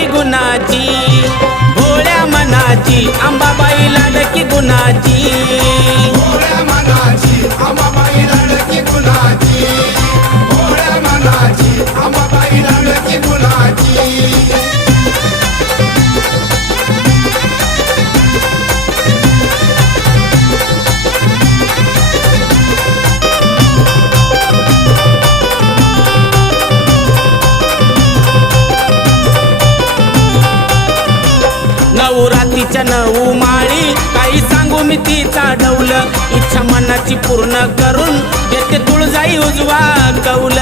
लाडकी गुणाची, भोळ्या मनाची अंबाबाई लाडकी गुणाची, भोळ्या मनाची अंबाबाई लाडकी गुणाची, भोळ्या मनाची अंबाबाई लाडकी गुणाची. नवरात्रीच्या 9 माळी काही सांगू मी तिचा ढवल, इच्छा मनाची पूर्ण करून देते तुळजाई उजवा कौल.